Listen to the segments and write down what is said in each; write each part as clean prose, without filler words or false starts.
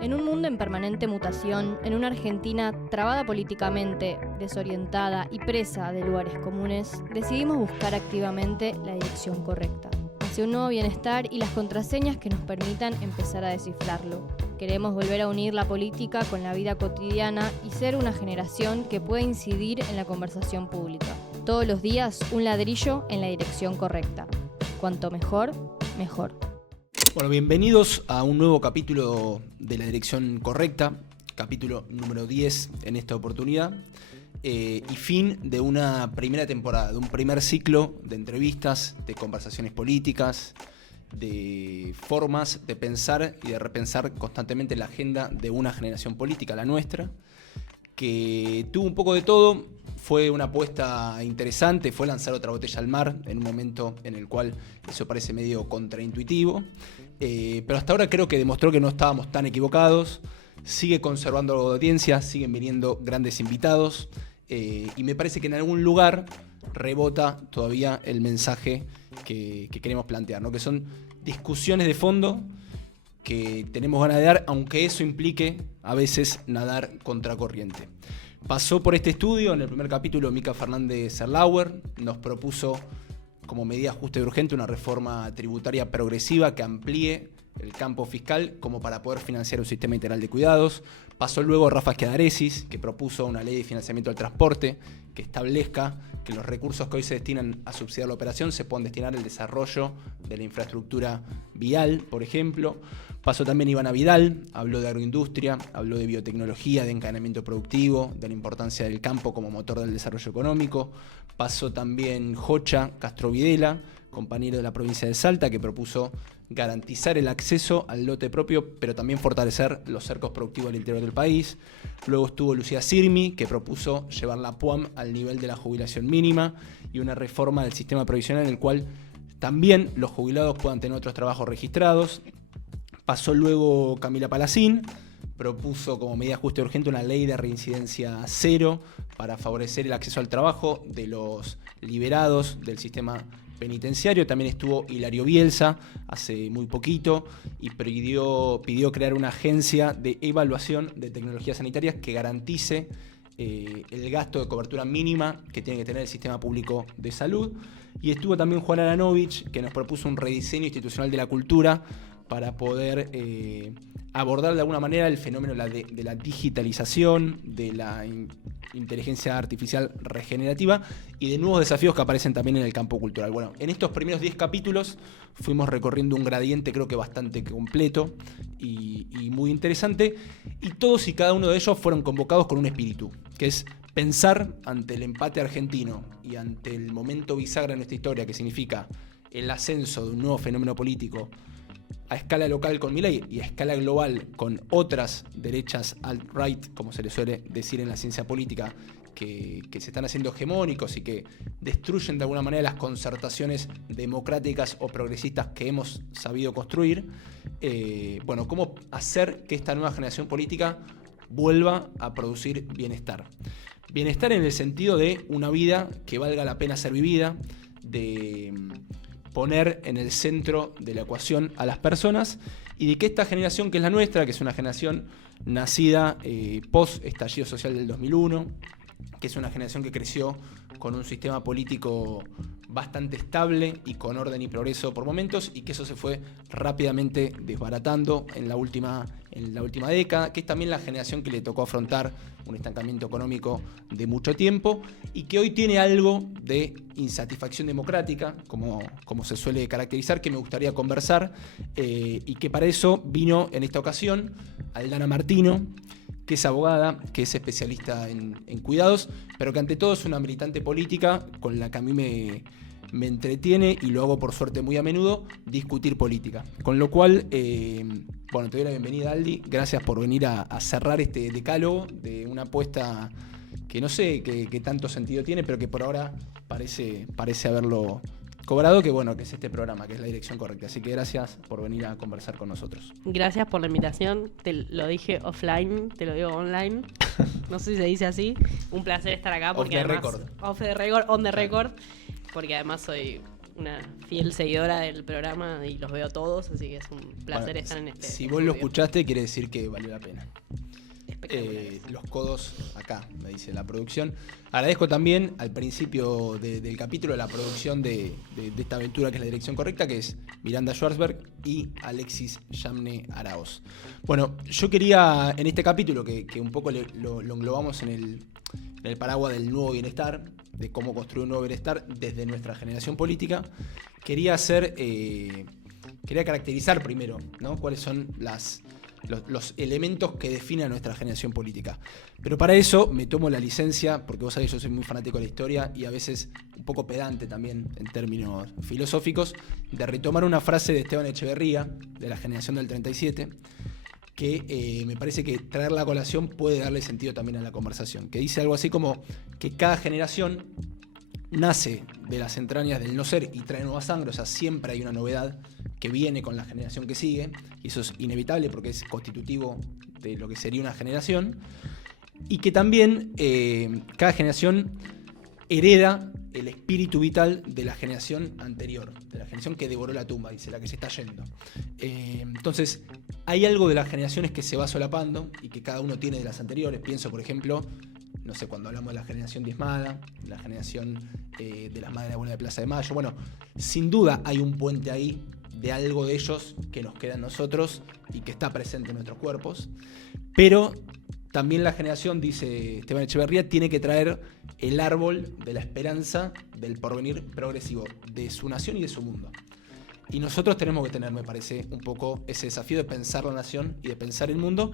En un mundo en permanente mutación, en una Argentina trabada políticamente, desorientada y presa de lugares comunes, decidimos buscar activamente la dirección correcta, hacia un nuevo bienestar y las contraseñas que nos permitan empezar a descifrarlo. Queremos volver a unir la política con la vida cotidiana y ser una generación que pueda incidir en la conversación pública. Todos los días, un ladrillo en la dirección correcta. Cuanto mejor, mejor. Bueno, bienvenidos a un nuevo capítulo de La Dirección Correcta, capítulo número 10 en esta oportunidad, y fin de una primera temporada, de un primer ciclo de entrevistas, de conversaciones políticas, de formas de pensar y de repensar constantemente la agenda de una generación política, la nuestra, que tuvo un poco de todo. Fue una apuesta interesante, fue lanzar otra botella al mar en un momento en el cual eso parece medio contraintuitivo, pero hasta ahora creo que demostró que no estábamos tan equivocados. Sigue conservando algo de audiencia, siguen viniendo grandes invitados, y me parece que en algún lugar rebota todavía el mensaje que queremos plantear, ¿no? Que son discusiones de fondo que tenemos ganas de dar, aunque eso implique a veces nadar contracorriente. Pasó por este estudio en el primer capítulo Mica Fernández Erlauer, nos propuso como medida justa y urgente una reforma tributaria progresiva que amplíe el campo fiscal como para poder financiar un sistema integral de cuidados. Pasó luego Rafa Schiadaresi, que propuso una ley de financiamiento del transporte que establezca que los recursos que hoy se destinan a subsidiar la operación se puedan destinar al desarrollo de la infraestructura vial, por ejemplo. Pasó también Ivana Vidal, habló de agroindustria, habló de biotecnología, de encadenamiento productivo, de la importancia del campo como motor del desarrollo económico. Pasó también Jocha Castro Videla, compañero de la provincia de Salta, que propuso garantizar el acceso al lote propio, pero también fortalecer los cercos productivos al interior del país. Luego estuvo Lucía Sirmi, que propuso llevar la PUAM al nivel de la jubilación mínima y una reforma del sistema provisional en el cual también los jubilados puedan tener otros trabajos registrados. Pasó luego Camila Palacín, propuso como medida justa y urgente una ley de reincidencia cero para favorecer el acceso al trabajo de los liberados del sistema penitenciario. También estuvo Hilario Bielsa hace muy poquito y pidió crear una agencia de evaluación de tecnologías sanitarias que garantice el gasto de cobertura mínima que tiene que tener el sistema público de salud. Y estuvo también Juan Aranovich, que nos propuso un rediseño institucional de la cultura para poder abordar de alguna manera el fenómeno de la digitalización, de la inteligencia artificial regenerativa y de nuevos desafíos que aparecen también en el campo cultural. Bueno, en estos primeros 10 capítulos fuimos recorriendo un gradiente creo que bastante completo y muy interesante, y todos y cada uno de ellos fueron convocados con un espíritu, que es pensar ante el empate argentino y ante el momento bisagra en nuestra historia, que significa el ascenso de un nuevo fenómeno político a escala local con Milei y a escala global con otras derechas alt-right, como se le suele decir en la ciencia política, que se están haciendo hegemónicos y que destruyen de alguna manera las concertaciones democráticas o progresistas que hemos sabido construir. Bueno, cómo hacer que esta nueva generación política vuelva a producir bienestar. Bienestar en el sentido de una vida que valga la pena ser vivida, de poner en el centro de la ecuación a las personas y de que esta generación que es la nuestra, que es una generación nacida post-estallido social del 2001, que es una generación que creció con un sistema político bastante estable y con orden y progreso por momentos, y que eso se fue rápidamente desbaratando en la última década, que es también la generación que le tocó afrontar un estancamiento económico de mucho tiempo y que hoy tiene algo de insatisfacción democrática, como se suele caracterizar, que me gustaría conversar, y que para eso vino en esta ocasión Aldana Martino, que es abogada, que es especialista en cuidados, pero que ante todo es una militante política con la que a mí me entretiene, y lo hago por suerte muy a menudo, discutir política. Con lo cual, bueno, te doy la bienvenida, Aldi. Gracias por venir a cerrar este decálogo de una apuesta que no sé qué tanto sentido tiene, pero que por ahora parece haberlo cobrado, que bueno, que es este programa, que es La Dirección Correcta. Así que gracias por venir a conversar con nosotros. Gracias por la invitación, te lo dije offline, te lo digo online, no sé si se dice así. Un placer estar acá porque Off the además, record. off the record, on the record, porque además soy una fiel seguidora del programa y los veo todos, así que es un placer estar en este. Si vos lo escuchaste, quiere decir que valió la pena. Espectacular. Los codos acá, me dice la producción. Agradezco también al principio del capítulo la producción de esta aventura que es la dirección correcta, que es Miranda Schwarzberg y Alexis Yamne Araoz. Bueno, yo quería en este capítulo, que un poco lo englobamos en el paraguas del nuevo bienestar, de cómo construir un nuevo bienestar desde nuestra generación política, quería caracterizar primero, ¿no? Cuáles son los elementos que definen a nuestra generación política. Pero para eso me tomo la licencia, porque vos sabés que yo soy muy fanático de la historia y a veces un poco pedante también en términos filosóficos, de retomar una frase de Esteban Echeverría, de la generación del 37, que me parece que traerla a colación puede darle sentido también a la conversación, que dice algo así como que cada generación nace de las entrañas del no ser y trae nueva sangre, o sea, siempre hay una novedad que viene con la generación que sigue, y eso es inevitable porque es constitutivo de lo que sería una generación, y que también cada generación hereda el espíritu vital de la generación anterior, de la generación que devoró la tumba, dice, la que se está yendo. Entonces, hay algo de las generaciones que se va solapando y que cada uno tiene de las anteriores. Pienso, por ejemplo, no sé, cuando hablamos de la generación diezmada, la generación de las madres de la abuela de Plaza de Mayo. Bueno, sin duda hay un puente ahí de algo de ellos que nos queda en nosotros y que está presente en nuestros cuerpos. Pero también la generación, dice Esteban Echeverría, tiene que traer el árbol de la esperanza del porvenir progresivo de su nación y de su mundo. Y nosotros tenemos que tener, me parece, un poco ese desafío de pensar la nación y de pensar el mundo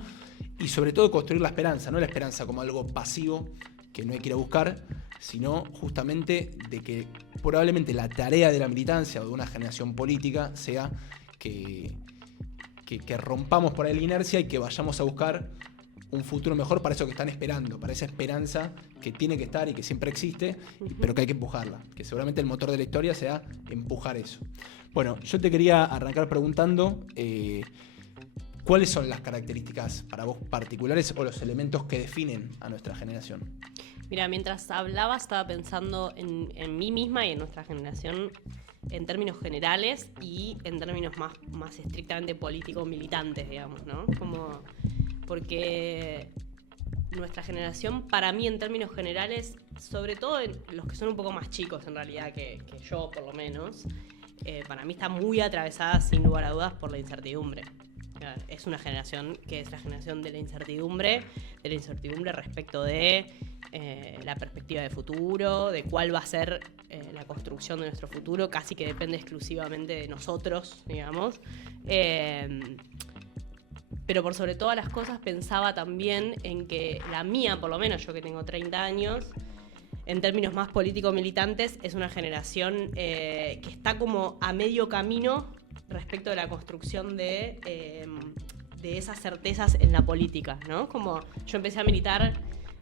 y sobre todo construir la esperanza, no la esperanza como algo pasivo que no hay que ir a buscar, sino justamente de que probablemente la tarea de la militancia o de una generación política sea que rompamos por ahí la inercia y que vayamos a buscar un futuro mejor para eso que están esperando, para esa esperanza que tiene que estar y que siempre existe, pero que hay que empujarla, que seguramente el motor de la historia sea empujar eso. Bueno, yo te quería arrancar preguntando ¿cuáles son las características para vos particulares o los elementos que definen a nuestra generación? Mira, mientras hablaba estaba pensando en mí misma y en nuestra generación en términos generales y en términos más estrictamente político-militantes, digamos, ¿no? Porque nuestra generación, para mí, en términos generales, sobre todo los que son un poco más chicos, en realidad, que yo, por lo menos, para mí está muy atravesada, sin lugar a dudas, por la incertidumbre. Es una generación que es la generación de la incertidumbre respecto de la perspectiva de futuro, de cuál va a ser la construcción de nuestro futuro, casi que depende exclusivamente de nosotros, digamos. Pero por sobre todas las cosas pensaba también en que la mía, por lo menos yo que tengo 30 años, en términos más político-militantes, es una generación que está como a medio camino respecto de la construcción de esas certezas en la política, ¿no? Como yo empecé a militar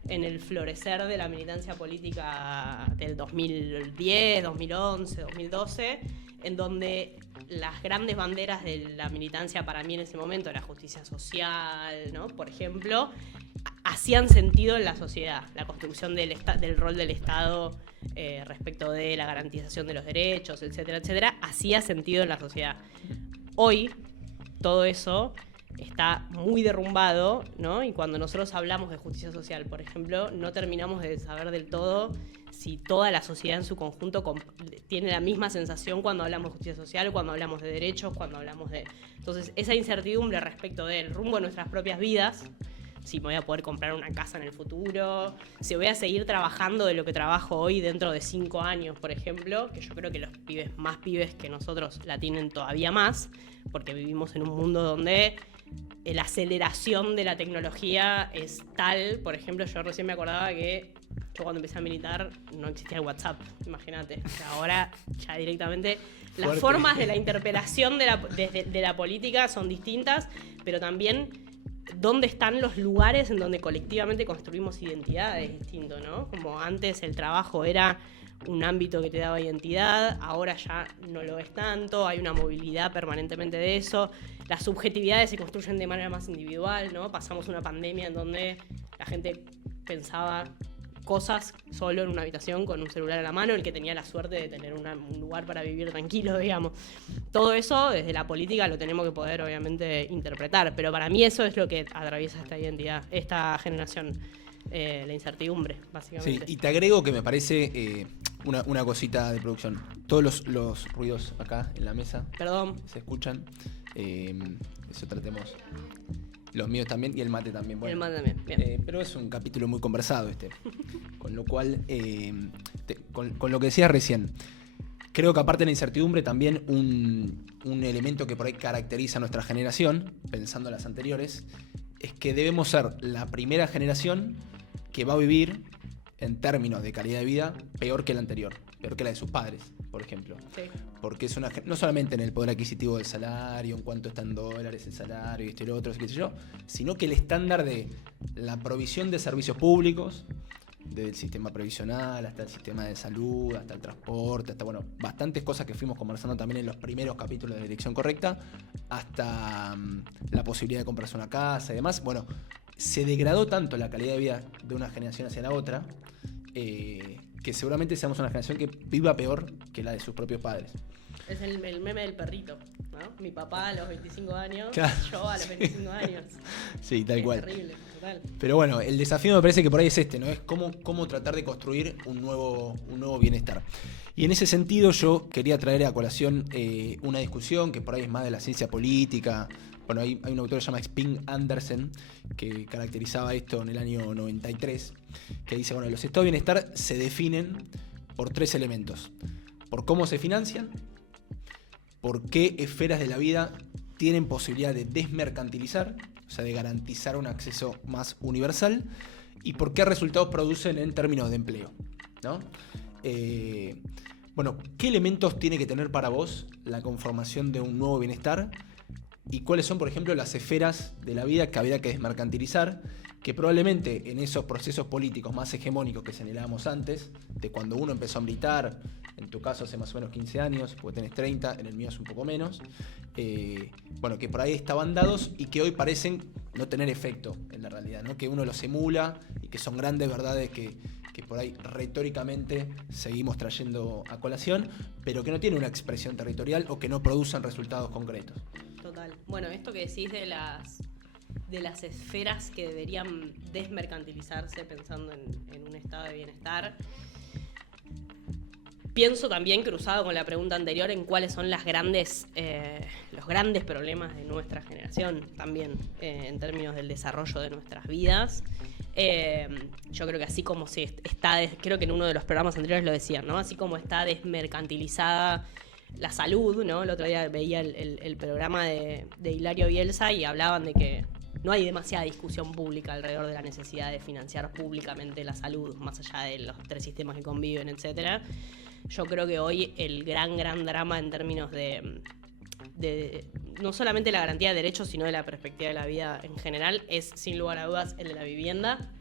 en el florecer de la militancia política del 2010, 2011, 2012, en donde las grandes banderas de la militancia para mí en ese momento, la justicia social, ¿no? Por ejemplo, hacían sentido en la sociedad. La construcción del rol del Estado respecto de la garantización de los derechos, etcétera, etcétera, hacía sentido en la sociedad. Hoy, todo eso está muy derrumbado, ¿no? Y cuando nosotros hablamos de justicia social, por ejemplo, no terminamos de saber del todo si toda la sociedad en su conjunto tiene la misma sensación cuando hablamos de justicia social, cuando hablamos de derechos, cuando hablamos de... Entonces, esa incertidumbre respecto del rumbo de nuestras propias vidas, si me voy a poder comprar una casa en el futuro, si voy a seguir trabajando de lo que trabajo hoy dentro de 5 años, por ejemplo, que yo creo que los más pibes que nosotros la tienen todavía más, porque vivimos en un mundo donde la aceleración de la tecnología es tal. Por ejemplo, yo recién me acordaba que yo cuando empecé a militar no existía el WhatsApp, imagínate. O sea, ahora ya directamente las formas de la interpelación de la política son distintas, pero también dónde están los lugares en donde colectivamente construimos identidad es distinto, ¿no? Como antes el trabajo era un ámbito que te daba identidad, ahora ya no lo es tanto, hay una movilidad permanentemente de eso, las subjetividades se construyen de manera más individual, ¿no? Pasamos una pandemia en donde la gente pensaba cosas solo en una habitación con un celular a la mano, el que tenía la suerte de tener un lugar para vivir tranquilo, digamos. Todo eso desde la política lo tenemos que poder obviamente interpretar, pero para mí eso es lo que atraviesa esta identidad, esta generación, la incertidumbre, básicamente. Sí, y te agrego que me parece una cosita de producción. Todos los ruidos acá en la mesa Perdón. se escuchan. Eso tratemos. Los míos también y el mate también. Bueno, El mate también, bien. pero es un capítulo muy conversado Con lo cual, con lo que decías recién, creo que aparte de la incertidumbre también un elemento que por ahí caracteriza a nuestra generación, pensando en las anteriores, es que debemos ser la primera generación que va a vivir en términos de calidad de vida peor que la anterior, peor que la de sus padres, por ejemplo. Sí. Porque es no solamente en el poder adquisitivo del salario, en cuánto está en dólares el salario y esto y lo otro, qué sé yo, sino que el estándar de la provisión de servicios públicos, desde el sistema previsional hasta el sistema de salud, hasta el transporte, hasta, bueno, bastantes cosas que fuimos conversando también en los primeros capítulos de la Dirección Correcta, hasta la posibilidad de comprarse una casa y demás. Bueno, se degradó tanto la calidad de vida de una generación hacia la otra, que seguramente seamos una generación que viva peor que la de sus propios padres. Es el meme del perrito, ¿no? Mi papá a los 25 años, Claro, yo a los 25 años. Sí, tal cual. Es terrible, total. Pero bueno, el desafío me parece que por ahí es ¿no? Es cómo tratar de construir un nuevo bienestar. Y en ese sentido yo quería traer a colación una discusión que por ahí es más de la ciencia política. Bueno, hay un autor que se llama Sping Andersen que caracterizaba esto en el año 93, que dice, bueno, los estados de bienestar se definen por 3 elementos. Por cómo se financian, por qué esferas de la vida tienen posibilidad de desmercantilizar, o sea, de garantizar un acceso más universal, y por qué resultados producen en términos de empleo, ¿no? Bueno, ¿qué elementos tiene que tener para vos la conformación de un nuevo bienestar? ¿Y cuáles son, por ejemplo, las esferas de la vida que habría que desmercantilizar? Que probablemente en esos procesos políticos más hegemónicos que señalábamos antes, de cuando uno empezó a militar, en tu caso hace más o menos 15 años, porque tenés 30, en el mío es un poco menos, bueno, que por ahí estaban dados y que hoy parecen no tener efecto en la realidad, ¿no? Que uno los emula y que son grandes verdades que por ahí retóricamente seguimos trayendo a colación, pero que no tienen una expresión territorial o que no producen resultados concretos. Total. Bueno, esto que decís de las esferas que deberían desmercantilizarse pensando en un estado de bienestar, pienso también, cruzado con la pregunta anterior, en cuáles son los grandes problemas de nuestra generación también, en términos del desarrollo de nuestras vidas. Yo creo que así como creo que en uno de los programas anteriores lo decían, ¿no? Así como está desmercantilizada la salud, ¿no? El otro día veía el programa de Hilario Bielsa y hablaban de que no hay demasiada discusión pública alrededor de la necesidad de financiar públicamente la salud, más allá de los 3 sistemas que conviven, etcétera. Yo creo que hoy el gran drama en términos de no solamente la garantía de derechos, sino de la perspectiva de la vida en general, es sin lugar a dudas el de la vivienda.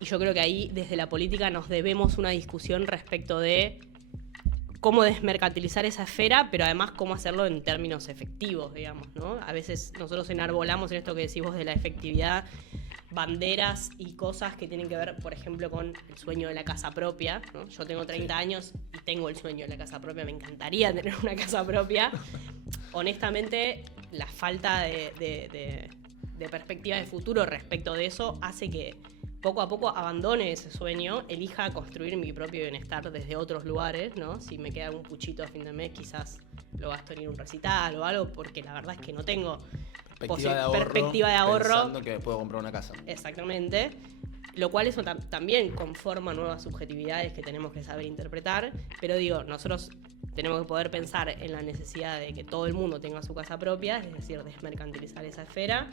Y yo creo que ahí desde la política nos debemos una discusión respecto de cómo desmercantilizar esa esfera, pero además cómo hacerlo en términos efectivos, digamos, ¿no? A veces nosotros enarbolamos en esto que decís vos de la efectividad, banderas y cosas que tienen que ver, por ejemplo, con el sueño de la casa propia, ¿no? Yo tengo 30 años y tengo el sueño de la casa propia, me encantaría tener una casa propia. Honestamente, la falta de perspectiva de futuro respecto de eso hace que poco a poco abandone ese sueño, elija construir mi propio bienestar desde otros lugares, ¿no? Si me queda un puchito a fin de mes, quizás lo gasto en un recital o algo, porque la verdad es que no tengo perspectiva de ahorro. Pensando que puedo comprar una casa. Exactamente. Lo cual eso también conforma nuevas subjetividades que tenemos que saber interpretar. Pero digo, nosotros tenemos que poder pensar en la necesidad de que todo el mundo tenga su casa propia, es decir, desmercantilizar esa esfera,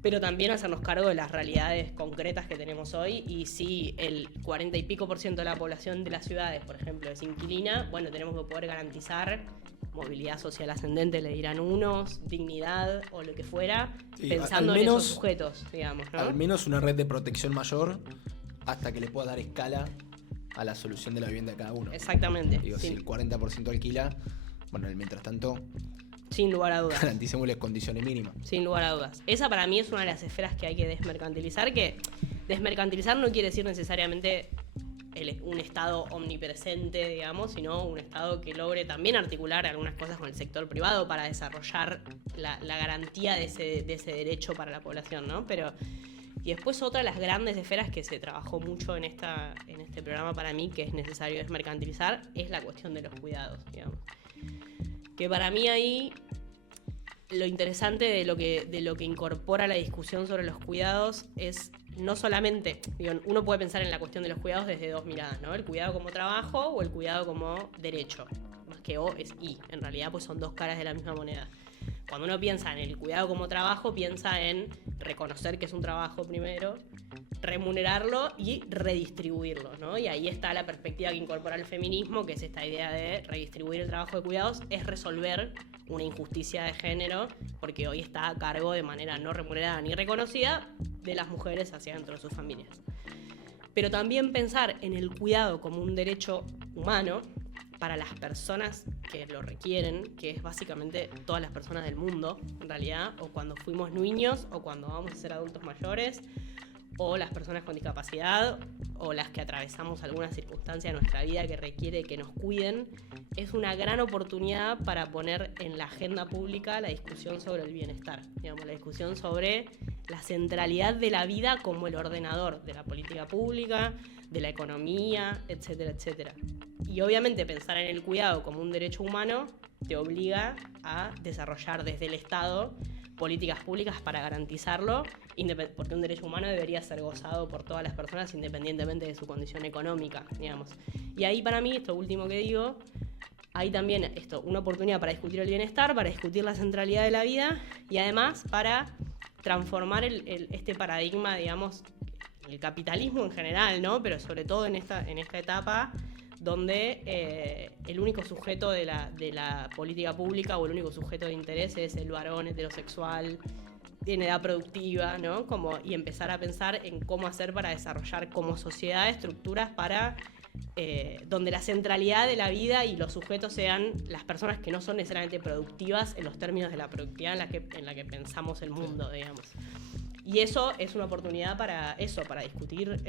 pero también hacernos cargo de las realidades concretas que tenemos hoy. Y si el 40 y pico % de la población de las ciudades, por ejemplo, es inquilina, bueno, tenemos que poder garantizar movilidad social ascendente, le dirán unos, dignidad o lo que fuera, sí, pensando en esos sujetos, digamos, ¿no? Al menos una red de protección mayor hasta que le pueda dar escala a la solución de la vivienda de cada uno. Exactamente. Digo, sí. Si el 40% alquila, bueno, mientras tanto Sin lugar a dudas. Garanticémosles condiciones mínimas. Sin lugar a dudas. Esa para mí es una de las esferas que hay que desmercantilizar, que desmercantilizar no quiere decir necesariamente un Estado omnipresente, digamos, sino un Estado que logre también articular algunas cosas con el sector privado para desarrollar la garantía de ese derecho para la población, ¿no? Y después otra de las grandes esferas que se trabajó mucho en este programa para mí, que es necesario desmercantilizar, es la cuestión de los cuidados, digamos. Que para mí ahí lo interesante de lo que incorpora la discusión sobre los cuidados es no solamente, uno puede pensar en la cuestión de los cuidados desde dos miradas, ¿no? El cuidado como trabajo o el cuidado como derecho. Más que O es I, en realidad pues son dos caras de la misma moneda. Cuando uno piensa en el cuidado como trabajo, piensa en reconocer que es un trabajo primero, remunerarlo y redistribuirlo, ¿no? Y ahí está la perspectiva que incorpora el feminismo, que es esta idea de redistribuir el trabajo de cuidados, es resolver una injusticia de género, porque hoy está a cargo de manera no remunerada ni reconocida de las mujeres hacia dentro de sus familias. Pero también pensar en el cuidado como un derecho humano para las personas que lo requieren, que es básicamente todas las personas del mundo, en realidad, o cuando fuimos niños, o cuando vamos a ser adultos mayores, o las personas con discapacidad, o las que atravesamos alguna circunstancia de nuestra vida que requiere que nos cuiden, es una gran oportunidad para poner en la agenda pública la discusión sobre el bienestar, digamos, la discusión sobre la centralidad de la vida como el ordenador de la política pública, de la economía, etcétera, etcétera. Y obviamente pensar en el cuidado como un derecho humano te obliga a desarrollar desde el Estado políticas públicas para garantizarlo, porque un derecho humano debería ser gozado por todas las personas independientemente de su condición económica, digamos. Y ahí para mí, esto último que digo, hay también una oportunidad para discutir el bienestar, para discutir la centralidad de la vida y además para transformar este paradigma, digamos, el capitalismo en general, ¿no? Pero sobre todo en esta etapa donde el único sujeto de la política pública o el único sujeto de interés es el varón heterosexual en edad productiva, ¿no? Y empezar a pensar en cómo hacer para desarrollar como sociedad estructuras para donde la centralidad de la vida y los sujetos sean las personas que no son necesariamente productivas en los términos de la productividad en la que pensamos el mundo, digamos. Y eso es una oportunidad para discutir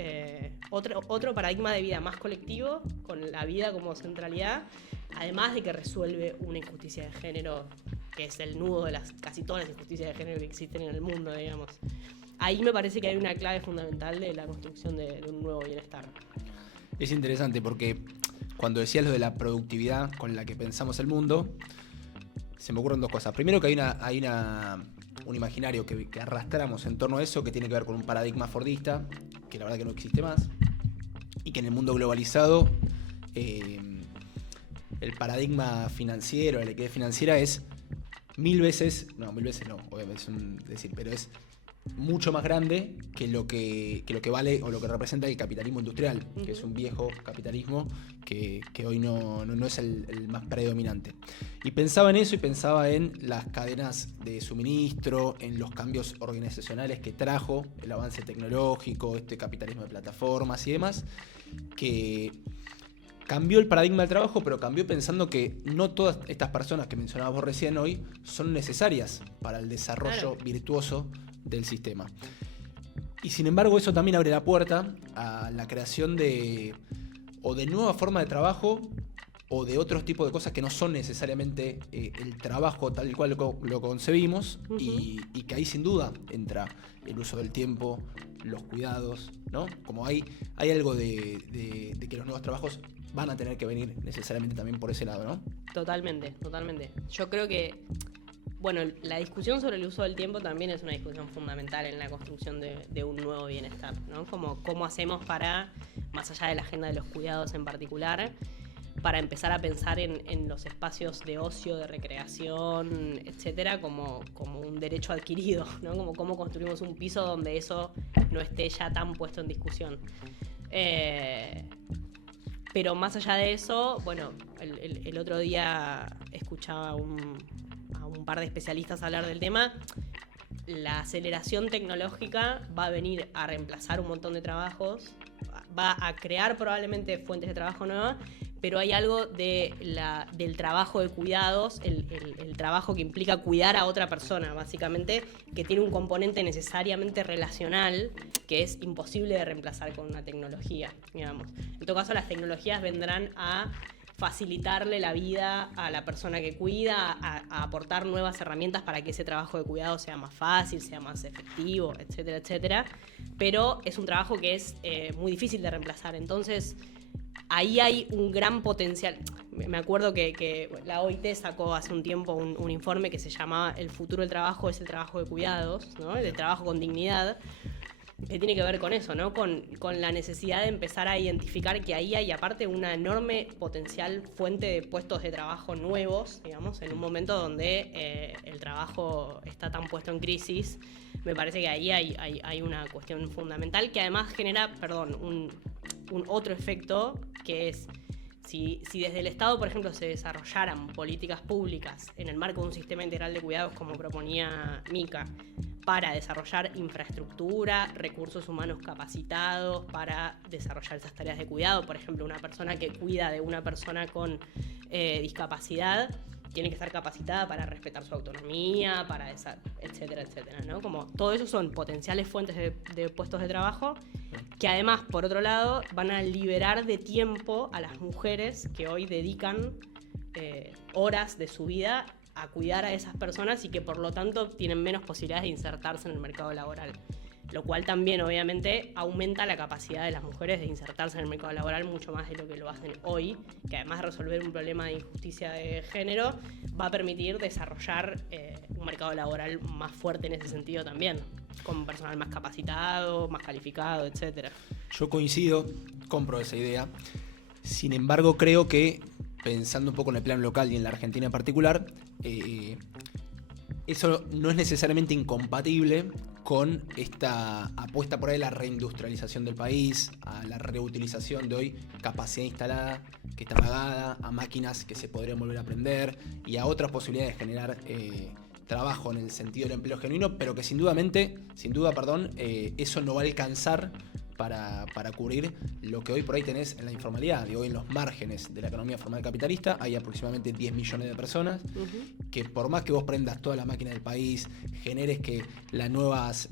otro paradigma de vida más colectivo, con la vida como centralidad, además de que resuelve una injusticia de género, que es el nudo de casi todas las injusticias de género que existen en el mundo, digamos. Ahí me parece que hay una clave fundamental de la construcción de un nuevo bienestar. Es interesante porque cuando decías lo de la productividad con la que pensamos el mundo, se me ocurren dos cosas. Primero que hay un imaginario que arrastramos en torno a eso, que tiene que ver con un paradigma fordista, que la verdad que no existe más, y que en el mundo globalizado el paradigma financiero, la liquidez financiera es mil veces no, obviamente es un decir, pero es mucho más grande que lo que vale o lo que representa el capitalismo industrial, que es un viejo capitalismo que hoy no es el más predominante. Y pensaba en eso y pensaba en las cadenas de suministro, en los cambios organizacionales que trajo el avance tecnológico, este capitalismo de plataformas y demás, que cambió el paradigma del trabajo, pero cambió pensando que no todas estas personas que mencionabas vos recién hoy son necesarias para el desarrollo virtuoso del sistema. Y sin embargo eso también abre la puerta a la creación de nuevas formas de trabajo o de otros tipos de cosas que no son necesariamente el trabajo tal cual lo concebimos, y que ahí sin duda entra el uso del tiempo, los cuidados, ¿no? Como hay algo de que los nuevos trabajos van a tener que venir necesariamente también por ese lado, ¿no? Totalmente. Yo creo que la discusión sobre el uso del tiempo también es una discusión fundamental en la construcción de un nuevo bienestar, ¿no? Como cómo hacemos para, más allá de la agenda de los cuidados en particular, para empezar a pensar en los espacios de ocio, de recreación, etcétera, como un derecho adquirido, ¿no? Como cómo construimos un piso donde eso no esté ya tan puesto en discusión. Pero más allá de eso, el otro día escuchaba a un par de especialistas hablar del tema. La aceleración tecnológica va a venir a reemplazar un montón de trabajos, va a crear probablemente fuentes de trabajo nuevas, pero hay algo del trabajo de cuidados, el trabajo que implica cuidar a otra persona, básicamente, que tiene un componente necesariamente relacional que es imposible de reemplazar con una tecnología, digamos. En todo caso, las tecnologías vendrán a facilitarle la vida a la persona que cuida, a aportar nuevas herramientas para que ese trabajo de cuidado sea más fácil, sea más efectivo, etcétera, etcétera. Pero es un trabajo que es muy difícil de reemplazar. Entonces, ahí hay un gran potencial. Me acuerdo que la OIT sacó hace un tiempo un informe que se llamaba El futuro del trabajo es el trabajo de cuidados, ¿no? El trabajo con dignidad, que tiene que ver con eso, ¿no? Con la necesidad de empezar a identificar que ahí hay aparte una enorme potencial fuente de puestos de trabajo nuevos, digamos, en un momento donde el trabajo está tan puesto en crisis. Me parece que ahí hay una cuestión fundamental que además genera, un otro efecto, que es si desde el Estado, por ejemplo, se desarrollaran políticas públicas en el marco de un sistema integral de cuidados como proponía Mica, para desarrollar infraestructura, recursos humanos capacitados para desarrollar esas tareas de cuidado. Por ejemplo, una persona que cuida de una persona con discapacidad tiene que estar capacitada para respetar su autonomía, etcétera, etcétera, ¿no? Como todo eso son potenciales fuentes de puestos de trabajo que además, por otro lado, van a liberar de tiempo a las mujeres que hoy dedican horas de su vida a cuidar a esas personas y que por lo tanto tienen menos posibilidades de insertarse en el mercado laboral. Lo cual también obviamente aumenta la capacidad de las mujeres de insertarse en el mercado laboral mucho más de lo que lo hacen hoy, que además de resolver un problema de injusticia de género, va a permitir desarrollar un mercado laboral más fuerte en ese sentido también, con personal más capacitado, más calificado, etcétera. Yo coincido, compro esa idea. Sin embargo, creo que, pensando un poco en el plano local y en la Argentina en particular, eso no es necesariamente incompatible con esta apuesta por ahí a la reindustrialización del país, a la reutilización de hoy capacidad instalada que está pagada, a máquinas que se podrían volver a aprender y a otras posibilidades de generar trabajo en el sentido del empleo genuino, pero que sin duda, eso no va a alcanzar para cubrir lo que hoy por ahí tenés en la informalidad. Hoy en los márgenes de la economía formal capitalista hay aproximadamente 10 millones de personas que por más que vos prendas toda la máquina del país, generes que las nuevas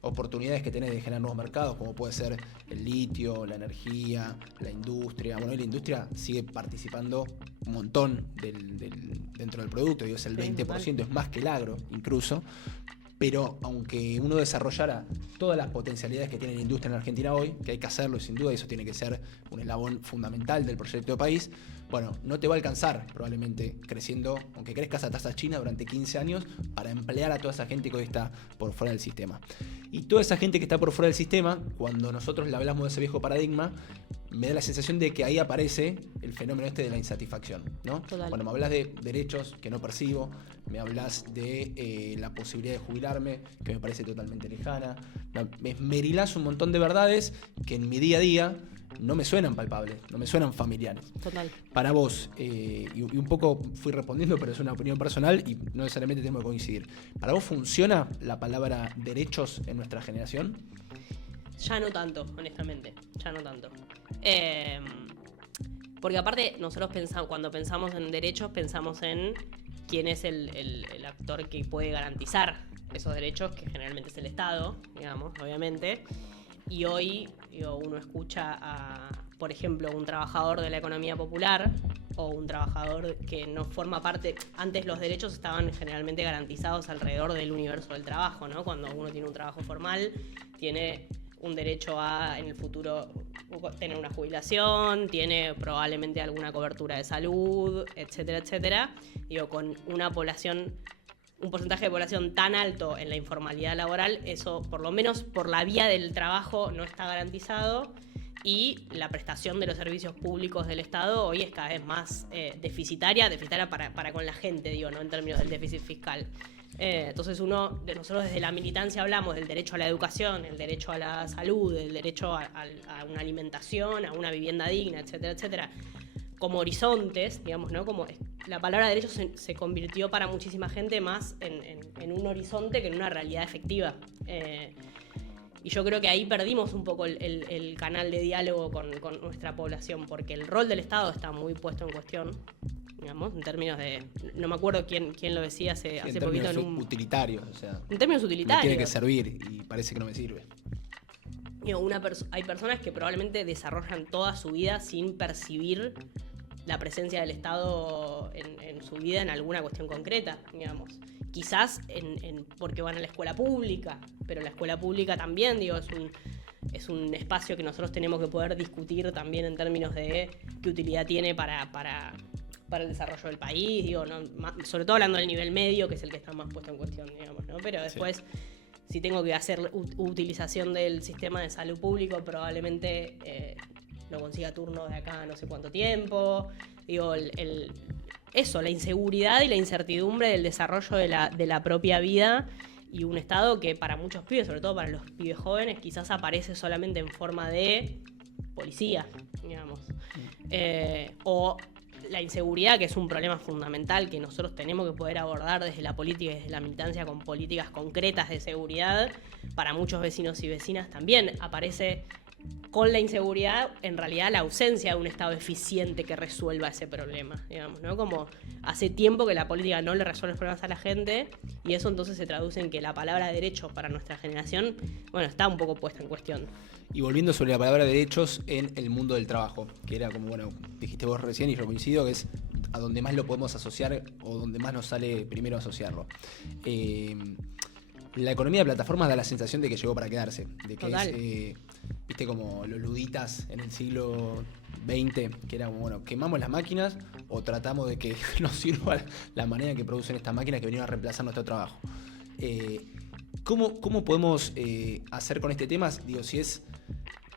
oportunidades que tenés de generar nuevos mercados, como puede ser el litio, la energía, la industria. Bueno, hoy la industria sigue participando un montón dentro del producto, es el 20%, es más que el agro incluso. Pero aunque uno desarrollara todas las potencialidades que tiene la industria en Argentina hoy, que hay que hacerlo sin duda, y eso tiene que ser un eslabón fundamental del proyecto de país, bueno, no te va a alcanzar probablemente creciendo, aunque crezcas a tasa china durante 15 años, para emplear a toda esa gente que hoy está por fuera del sistema. Y toda esa gente que está por fuera del sistema, cuando nosotros le hablamos de ese viejo paradigma, me da la sensación de que ahí aparece el fenómeno de la insatisfacción, ¿no? Total. Bueno, me hablas de derechos que no percibo, me hablas de la posibilidad de jubilarme, que me parece totalmente lejana, me esmerilás un montón de verdades que en mi día a día no me suenan palpables, no me suenan familiares. Total. Para vos, y un poco fui respondiendo, pero es una opinión personal y no necesariamente tenemos que coincidir. ¿Para vos funciona la palabra derechos en nuestra generación? Ya no tanto, honestamente, ya no tanto. Porque aparte nosotros cuando pensamos en derechos pensamos en quién es el actor que puede garantizar esos derechos, que generalmente es el Estado, digamos, obviamente. Y hoy uno escucha a, por ejemplo, un trabajador de la economía popular o un trabajador que no forma parte. Antes los derechos estaban generalmente garantizados alrededor del universo del trabajo, ¿no? Cuando uno tiene un trabajo formal, tiene un derecho a, en el futuro, tener una jubilación, tiene probablemente alguna cobertura de salud, etcétera, etcétera. Con una población, un porcentaje de población tan alto en la informalidad laboral, eso por lo menos por la vía del trabajo no está garantizado, y la prestación de los servicios públicos del Estado hoy es cada vez más deficitaria para con la gente, no en términos del déficit fiscal. Entonces nosotros desde la militancia hablamos del derecho a la educación, el derecho a la salud, el derecho a una alimentación, a una vivienda digna, etcétera, etcétera, como horizontes, digamos, ¿no? Como la palabra derecho se convirtió para muchísima gente más en un horizonte que en una realidad efectiva. Y yo creo que ahí perdimos un poco el canal de diálogo con nuestra población, porque el rol del Estado está muy puesto en cuestión, digamos, en términos de... No me acuerdo quién lo decía hace poquito en un... utilitarios, o sea... En términos utilitarios. Me tiene que servir y parece que no me sirve. Digo, hay personas que probablemente desarrollan toda su vida sin percibir la presencia del Estado en su vida en alguna cuestión concreta, digamos. Quizás porque van a la escuela pública, pero la escuela pública también, digo, es un espacio que nosotros tenemos que poder discutir también en términos de qué utilidad tiene para el desarrollo del país, digo, ¿no? Sobre todo hablando del nivel medio, que es el que está más puesto en cuestión, digamos, ¿no? Pero después, sí, si tengo que hacer utilización del sistema de salud público, probablemente no consiga turno de acá no sé cuánto tiempo, digo, eso, la inseguridad y la incertidumbre del desarrollo de la propia vida, y un Estado que para muchos pibes, sobre todo para los pibes jóvenes, quizás aparece solamente en forma de policía, digamos. O la inseguridad, que es un problema fundamental que nosotros tenemos que poder abordar desde la política y desde la militancia con políticas concretas de seguridad, para muchos vecinos y vecinas también aparece con la inseguridad, en realidad la ausencia de un Estado eficiente que resuelva ese problema, digamos, ¿no? Como hace tiempo que la política no le resuelve los problemas a la gente, y eso entonces se traduce en que la palabra derechos para nuestra generación, bueno, está un poco puesta en cuestión. Y volviendo sobre la palabra derechos en el mundo del trabajo, que era como, bueno, dijiste vos recién y yo coincido, que es a donde más lo podemos asociar o donde más nos sale primero asociarlo. La economía de plataformas da la sensación de que llegó para quedarse, de que Total. Viste como los luditas en el siglo XX, que era como, bueno, quemamos las máquinas o tratamos de que nos sirva la manera en que producen estas máquinas que vinieron a reemplazar nuestro trabajo. ¿Cómo podemos hacer con este tema? Digo, si es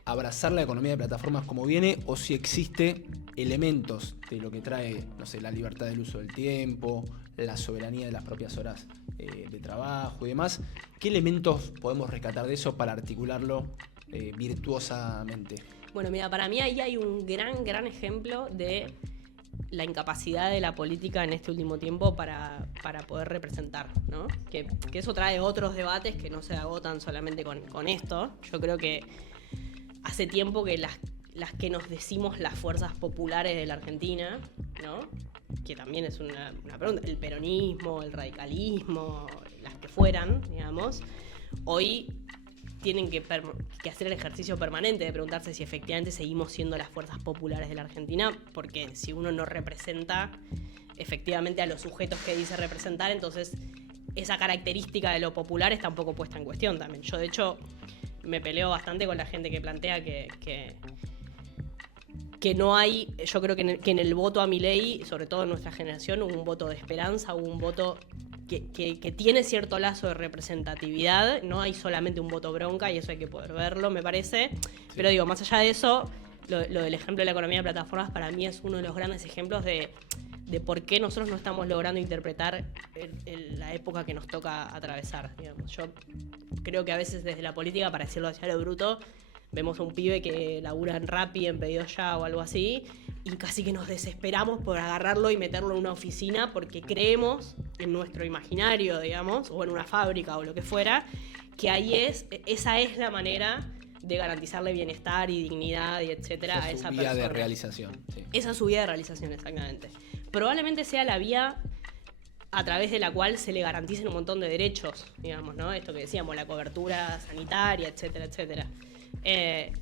abrazar la economía de plataformas como viene, o si existe elementos de lo que trae, no sé, la libertad del uso del tiempo, la soberanía de las propias horas de trabajo y demás. ¿Qué elementos podemos rescatar de eso para articularlo virtuosamente? Bueno, mira, para mí ahí hay un gran ejemplo de la incapacidad de la política en este último tiempo para poder representar, ¿no? Que eso trae otros debates que no se agotan solamente con esto. Yo creo que hace tiempo que las que nos decimos las fuerzas populares de la Argentina, ¿no? Que también es una pregunta, el peronismo, el radicalismo, las que fueran, digamos, hoy tienen que hacer el ejercicio permanente de preguntarse si efectivamente seguimos siendo las fuerzas populares de la Argentina, porque si uno no representa efectivamente a los sujetos que dice representar, entonces esa característica de lo popular está un poco puesta en cuestión también. Yo, de hecho, me peleo bastante con la gente que plantea que no hay, yo creo que en el voto a Milei, sobre todo en nuestra generación, hubo un voto de esperanza, hubo un voto que tiene cierto lazo de representatividad, no hay solamente un voto bronca, y eso hay que poder verlo, me parece. Sí. Pero digo, más allá de eso, lo del ejemplo de la economía de plataformas para mí es uno de los grandes ejemplos de por qué nosotros no estamos logrando interpretar la época que nos toca atravesar, digamos. Yo creo que a veces desde la política, para decirlo hacia lo bruto, vemos a un pibe que labura en Rappi, en Pedido Ya o algo así, y casi que nos desesperamos por agarrarlo y meterlo en una oficina porque creemos en nuestro imaginario, digamos, o en una fábrica o lo que fuera, que esa es la manera de garantizarle bienestar y dignidad y etcétera a esa persona. Esa vía de realización. Sí. Esa es su vía de realización, exactamente. Probablemente sea la vía a través de la cual se le garanticen un montón de derechos, digamos, ¿no? Esto que decíamos, la cobertura sanitaria, etcétera, etcétera.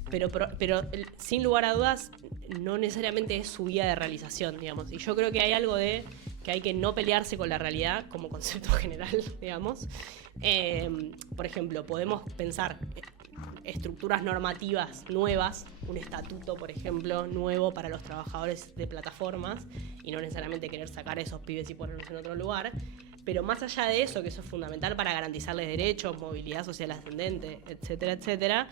Pero sin lugar a dudas no necesariamente es su vía de realización, digamos, y yo creo que hay algo de que hay que no pelearse con la realidad como concepto general, digamos. Por ejemplo, podemos pensar estructuras normativas nuevas, un estatuto, por ejemplo, nuevo para los trabajadores de plataformas, y no necesariamente querer sacar a esos pibes y ponerlos en otro lugar. Pero más allá de eso, que eso es fundamental para garantizarles derechos, movilidad social ascendente, etcétera, etcétera,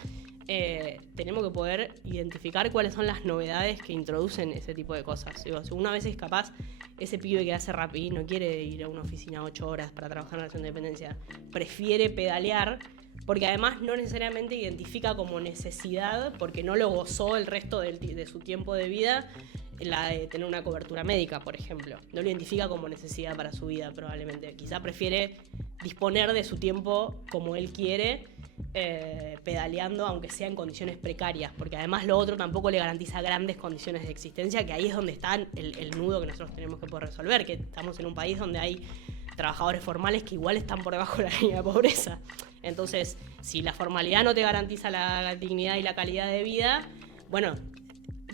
tenemos que poder identificar cuáles son las novedades que introducen ese tipo de cosas. Digo, si una vez es capaz, ese pibe que hace Rappi no quiere ir a una oficina 8 horas para trabajar en relación de dependencia, prefiere pedalear, porque además no necesariamente identifica como necesidad, porque no lo gozó el resto de su tiempo de vida, la de tener una cobertura médica, por ejemplo. No lo identifica como necesidad para su vida, probablemente. Quizá prefiere disponer de su tiempo como él quiere, pedaleando, aunque sea en condiciones precarias, porque además lo otro tampoco le garantiza grandes condiciones de existencia, que ahí es donde está el nudo que nosotros tenemos que poder resolver, que estamos en un país donde hay trabajadores formales que igual están por debajo de la línea de pobreza. Entonces, si la formalidad no te garantiza la dignidad y la calidad de vida, bueno,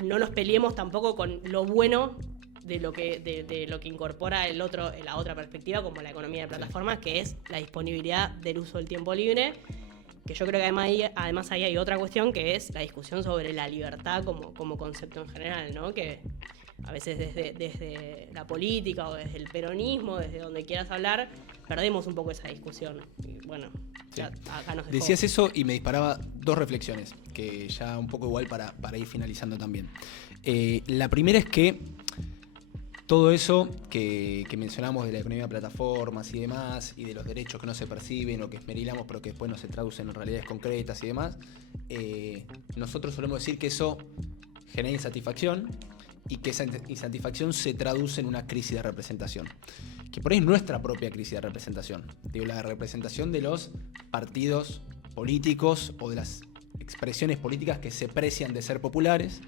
no nos peleemos tampoco con lo bueno de lo que incorpora la otra perspectiva, como la economía de plataformas, que es la disponibilidad del uso del tiempo libre, que yo creo que además ahí hay otra cuestión, que es la discusión sobre la libertad como concepto en general, ¿no? Que a veces desde la política o desde el peronismo, desde donde quieras hablar, perdemos un poco esa discusión. Y bueno, sí. Acá nos dejó. Decías eso y me disparaba dos reflexiones, que ya un poco igual para ir finalizando también. La primera es que todo eso que mencionamos de la economía de plataformas y demás, y de los derechos que no se perciben o que esmerilamos pero que después no se traducen en realidades concretas y demás, nosotros solemos decir que eso genera insatisfacción y que esa insatisfacción se traduce en una crisis de representación. Que por ahí es nuestra propia crisis de representación. Digo, la representación de los partidos políticos o de las expresiones políticas que se precian de ser populares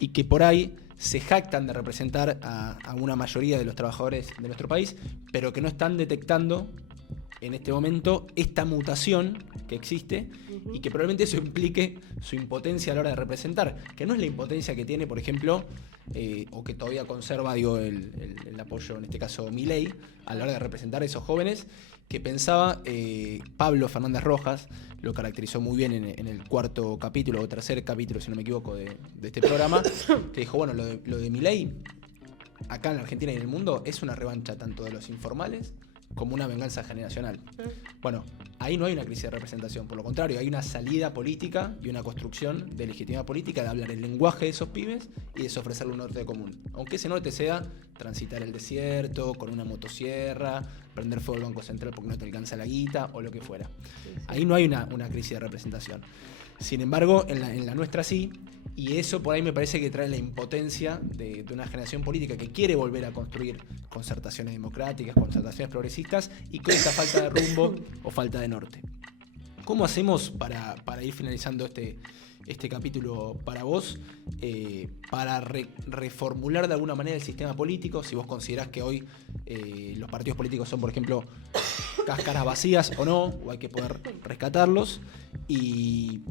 y que por ahí se jactan de representar a una mayoría de los trabajadores de nuestro país, pero que no están detectando en este momento esta mutación que existe y que probablemente eso implique su impotencia a la hora de representar, que no es la impotencia que tiene, por ejemplo, o que todavía conserva el apoyo, en este caso Milei, a la hora de representar a esos jóvenes, que pensaba Pablo Fernández Rojas, lo caracterizó muy bien en el cuarto capítulo o tercer capítulo, si no me equivoco, de este programa, que dijo, bueno, lo de Milei, acá en la Argentina y en el mundo, es una revancha tanto de los informales como una venganza generacional. Bueno, ahí no hay una crisis de representación, por lo contrario, hay una salida política y una construcción de legitimidad política de hablar el lenguaje de esos pibes y de ofrecerle un norte común. Aunque ese norte sea transitar el desierto con una motosierra, prender fuego al Banco Central porque no te alcanza la guita o lo que fuera. Ahí no hay una crisis de representación. Sin embargo, en la nuestra sí, y eso por ahí me parece que trae la impotencia de una generación política que quiere volver a construir concertaciones democráticas, concertaciones progresistas, y con esta falta de rumbo o falta de norte. ¿Cómo hacemos para ir finalizando este capítulo para vos, para reformular de alguna manera el sistema político, si vos considerás que hoy los partidos políticos son, por ejemplo, cáscaras vacías o no, o hay que poder rescatarlos, y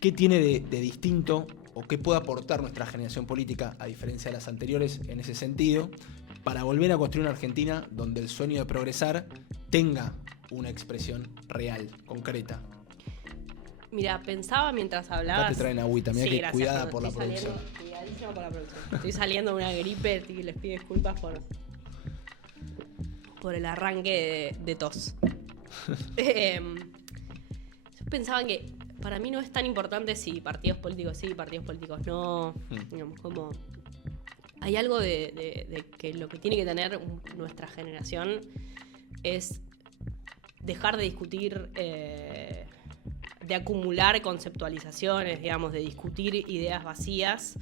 qué tiene de distinto o qué puede aportar nuestra generación política, a diferencia de las anteriores, en ese sentido, para volver a construir una Argentina donde el sueño de progresar tenga una expresión real, concreta. Mira, pensaba mientras hablabas. Acá te traen agüita, mira, sí, que gracias, cuidada por la producción. Cuidadísimo por la producción. Estoy saliendo de una gripe y les pido disculpas por el arranque de tos. Yo pensaba que para mí no es tan importante si partidos políticos sí, partidos políticos no. Digamos, como hay algo de que lo que tiene que tener nuestra generación es dejar de discutir, de acumular conceptualizaciones, digamos, de discutir ideas vacías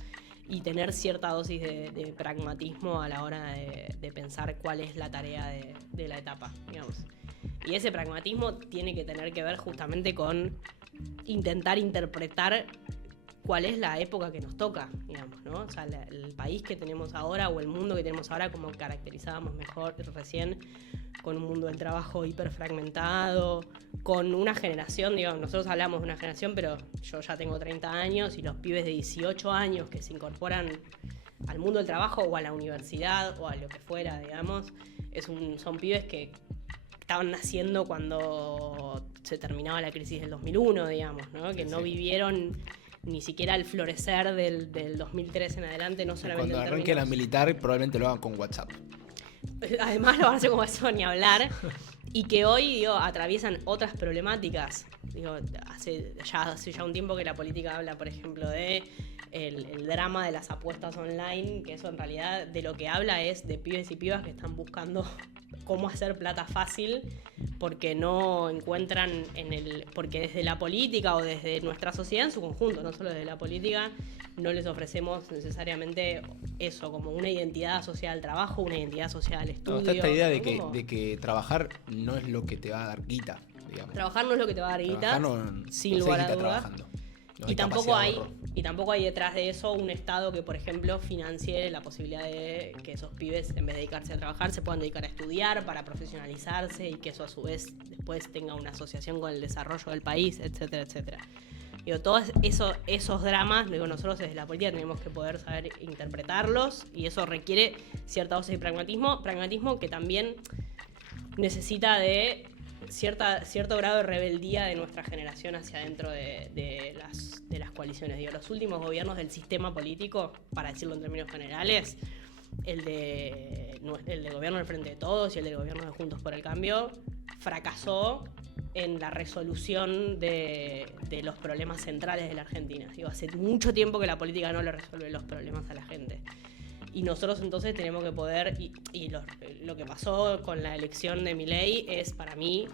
y tener cierta dosis de pragmatismo a la hora de pensar cuál es la tarea de la etapa, digamos. Y ese pragmatismo tiene que tener que ver justamente con intentar interpretar cuál es la época que nos toca, digamos, ¿no? O sea, el país que tenemos ahora o el mundo que tenemos ahora, como caracterizábamos mejor recién, con un mundo del trabajo hiperfragmentado, con una generación, digamos, nosotros hablamos de una generación, pero yo ya tengo 30 años y los pibes de 18 años que se incorporan al mundo del trabajo o a la universidad o a lo que fuera, digamos, son pibes que estaban naciendo cuando se terminaba la crisis del 2001, digamos, ¿no? Que no vivieron ni siquiera el florecer del 2003 en adelante, no solamente cuando arranque la militar probablemente lo hagan con WhatsApp. Además lo van a hacer como eso, ni hablar. Y que hoy, digo, atraviesan otras problemáticas. Digo, hace ya un tiempo que la política habla, por ejemplo, de el drama de las apuestas online, que eso en realidad de lo que habla es de pibes y pibas que están buscando cómo hacer plata fácil, porque no encuentran porque desde la política o desde nuestra sociedad en su conjunto, no solo desde la política, no les ofrecemos necesariamente eso, como una identidad asociada al trabajo, una identidad asociada al estudio. Está esta idea ¿no? de que trabajar no es lo que te va a dar guita, digamos. Trabajar no es lo que te va a dar guita, sin lugar a dudas. Y tampoco hay detrás de eso un Estado que, por ejemplo, financie la posibilidad de que esos pibes, en vez de dedicarse a trabajar, se puedan dedicar a estudiar para profesionalizarse y que eso a su vez después tenga una asociación con el desarrollo del país, etcétera, etcétera. Digo, todos esos dramas, nosotros desde la política tenemos que poder saber interpretarlos, y eso requiere cierta dosis de pragmatismo que también necesita de cierto grado de rebeldía de nuestra generación hacia adentro de las coaliciones. Digo, los últimos gobiernos del sistema político, para decirlo en términos generales, el de gobierno del Frente de Todos y el del gobierno de Juntos por el Cambio, fracasó en la resolución de los problemas centrales de la Argentina. Digo, hace mucho tiempo que la política no le resuelve los problemas a la gente. Y nosotros entonces tenemos que poder, lo que pasó con la elección de Milei es, para mí,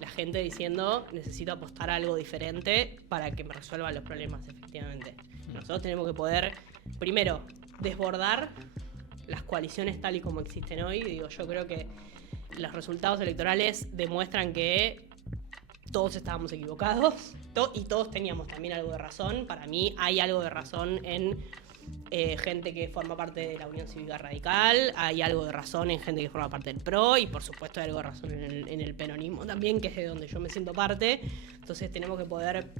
la gente diciendo, necesito apostar a algo diferente para que me resuelva los problemas, efectivamente. Nosotros tenemos que poder, primero, desbordar las coaliciones tal y como existen hoy. Digo, yo creo que los resultados electorales demuestran que todos estábamos equivocados y todos teníamos también algo de razón. Para mí hay algo de razón en gente que forma parte de la Unión Cívica Radical, hay algo de razón en gente que forma parte del PRO, y por supuesto hay algo de razón en el peronismo también, que es de donde yo me siento parte. Entonces tenemos que poder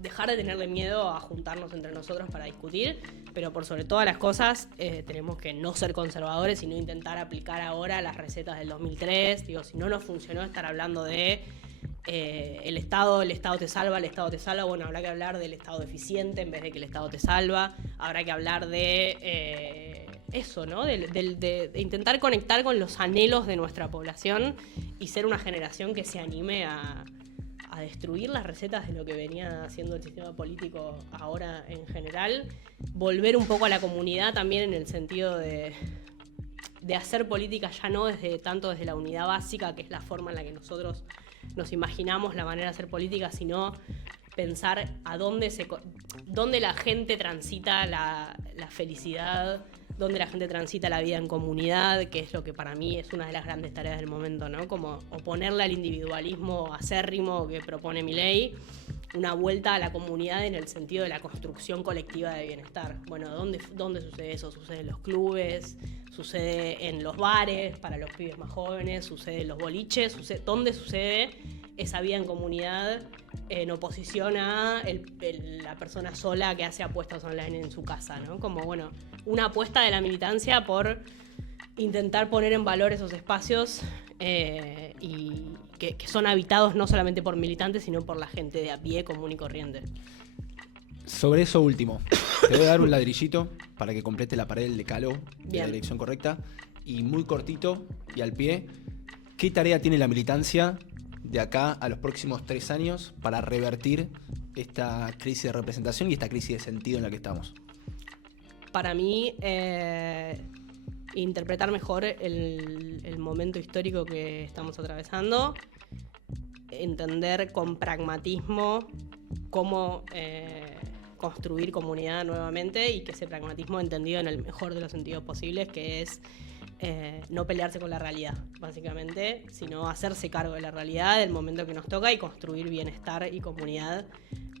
dejar de tenerle miedo a juntarnos entre nosotros para discutir, pero por sobre todas las cosas tenemos que no ser conservadores y no intentar aplicar ahora las recetas del 2003. Digo, si no nos funcionó estar hablando de el Estado te salva, bueno, habrá que hablar del Estado eficiente en vez de que el Estado te salva. Habrá que hablar de eso, ¿no? De intentar conectar con los anhelos de nuestra población y ser una generación que se anime a destruir las recetas de lo que venía haciendo el sistema político ahora en general. Volver un poco a la comunidad también, en el sentido de hacer política ya no tanto desde la unidad básica, que es la forma en la que nosotros nos imaginamos la manera de hacer política, sino pensar a dónde la gente transita la felicidad, dónde la gente transita la vida en comunidad, que es lo que para mí es una de las grandes tareas del momento, ¿no? Como oponerle al individualismo acérrimo que propone Milei, una vuelta a la comunidad en el sentido de la construcción colectiva de bienestar. Bueno, ¿dónde sucede eso? Sucede en los clubes, sucede en los bares para los pibes más jóvenes, sucede en los boliches, ¿dónde sucede esa vida en comunidad en oposición a la persona sola que hace apuestas online en su casa, ¿no? Como, bueno, una apuesta de la militancia por intentar poner en valor esos espacios y que son habitados no solamente por militantes, sino por la gente de a pie, común y corriente. Sobre eso último, te voy a dar un ladrillito para que complete la pared del decálogo de la dirección correcta. Y muy cortito y al pie, ¿qué tarea tiene la militancia de acá a los próximos 3 años para revertir esta crisis de representación y esta crisis de sentido en la que estamos? Para mí, interpretar mejor el momento histórico que estamos atravesando, entender con pragmatismo cómo construir comunidad nuevamente, y que ese pragmatismo entendido en el mejor de los sentidos posibles, que es no pelearse con la realidad, básicamente, sino hacerse cargo de la realidad del momento que nos toca y construir bienestar y comunidad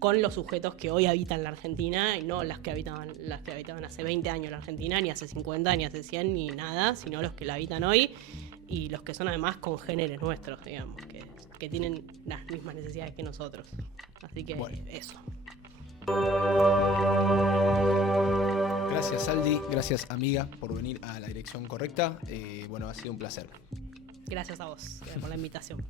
con los sujetos que hoy habitan la Argentina, y no las que habitaban hace 20 años la Argentina, ni hace 50, ni hace 100, ni nada, sino los que la habitan hoy, y los que son además congéneres nuestros, digamos, que tienen las mismas necesidades que nosotros. Así que bueno, eso. Gracias, Aldi, gracias, amiga, por venir a la dirección correcta. Bueno, ha sido un placer. Gracias a vos por la invitación.